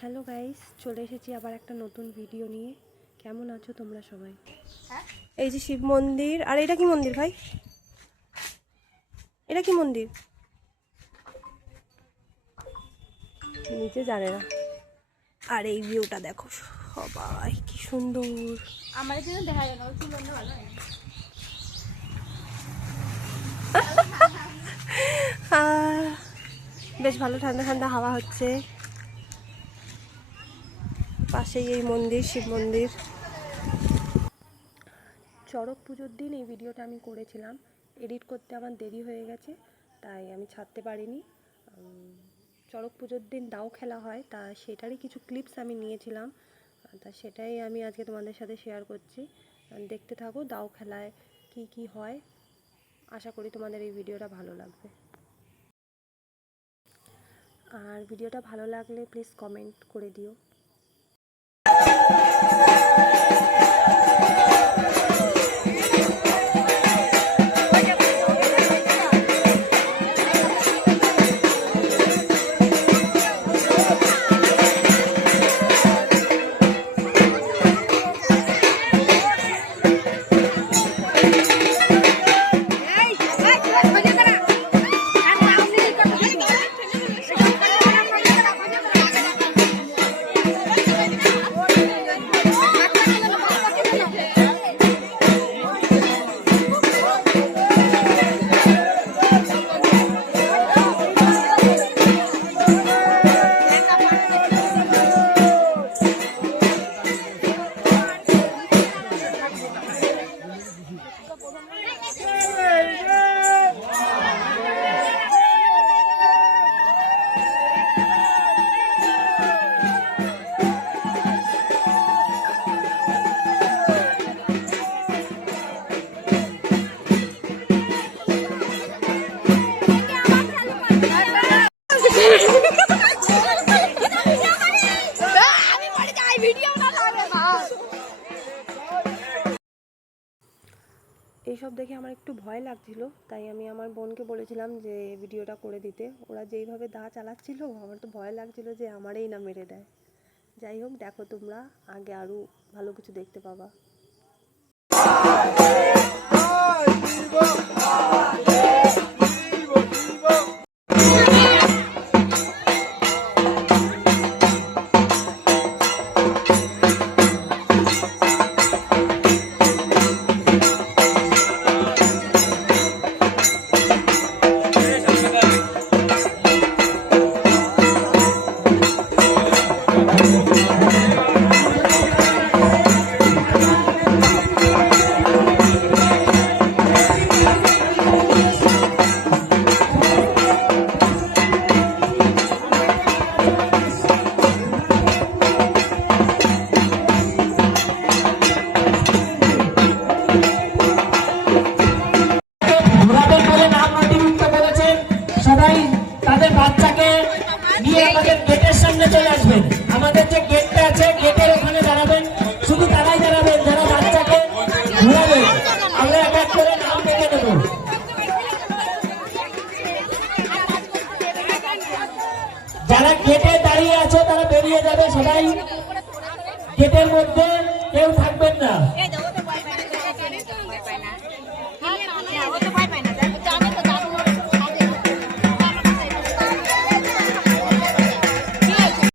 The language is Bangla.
হ্যালো গাইস, চলে এসেছি আবার একটা নতুন ভিডিও নিয়ে। কেমন আছো তোমরা সবাই? এই যে শিব মন্দির। আর এটা কি মন্দির ভাই? এটা কি মন্দির? নিচে জানে না। আর এই ভিউটা দেখো সবাই, কি সুন্দর। আমার জন্য দেখা যায় না, কি বন্ধ ভালো হয়। বেশ ভালো ঠান্ডা ঠান্ডা হাওয়া হচ্ছে। পাশেই এই মন্দির, শিব মন্দির। চড়ক পুজোর দিন এই ভিডিওটা আমি করেছিলাম, এডিট করতে আমার দেরি হয়ে গেছে, তাই আমি ছাড়তে পারিনি। চড়ক পুজোর দিন দাও খেলা হয়, তা সেটারই কিছু ক্লিপস আমি নিয়েছিলাম, তা সেটাই আমি আজকে তোমাদের সাথে শেয়ার করছি। দেখতে থাকো দাও খেলায় কি কি হয়। আশা করি তোমাদের এই ভিডিওটা ভালো লাগবে। আর ভিডিওটা ভালো লাগলে প্লিজ কমেন্ট করে দিও। এইসব দেখে আমার একটু ভয় লাগছিল, তাই আমি আমার বোনকে বলেছিলাম যে ভিডিওটা করে দিতে। ওরা যেইভাবে দা চালাচ্ছিল, আমার তো ভয় লাগছিল যে আমারই না মেরে দেয়। যাই হোক, দেখো তোমরা, আগে আরও ভালো কিছু দেখতে পাবা। তাদের বাচ্চাকে নিয়ে আমাদের গেটের সামনে চলে আসবেন। আমাদের যে গেটটা আছে, গেটের ওখানে দাঁড়াবেন। শুধু তারাই দাঁড়াবেন যারা বাচ্চাকে ঘুরাবেন। আমরা এক এক করে নাম ডেকে দেবো। যারা গেটে দাঁড়িয়ে আছে তারা বেরিয়ে যাবে। সবাই গেটের মধ্যে কেউ থাকবেন না।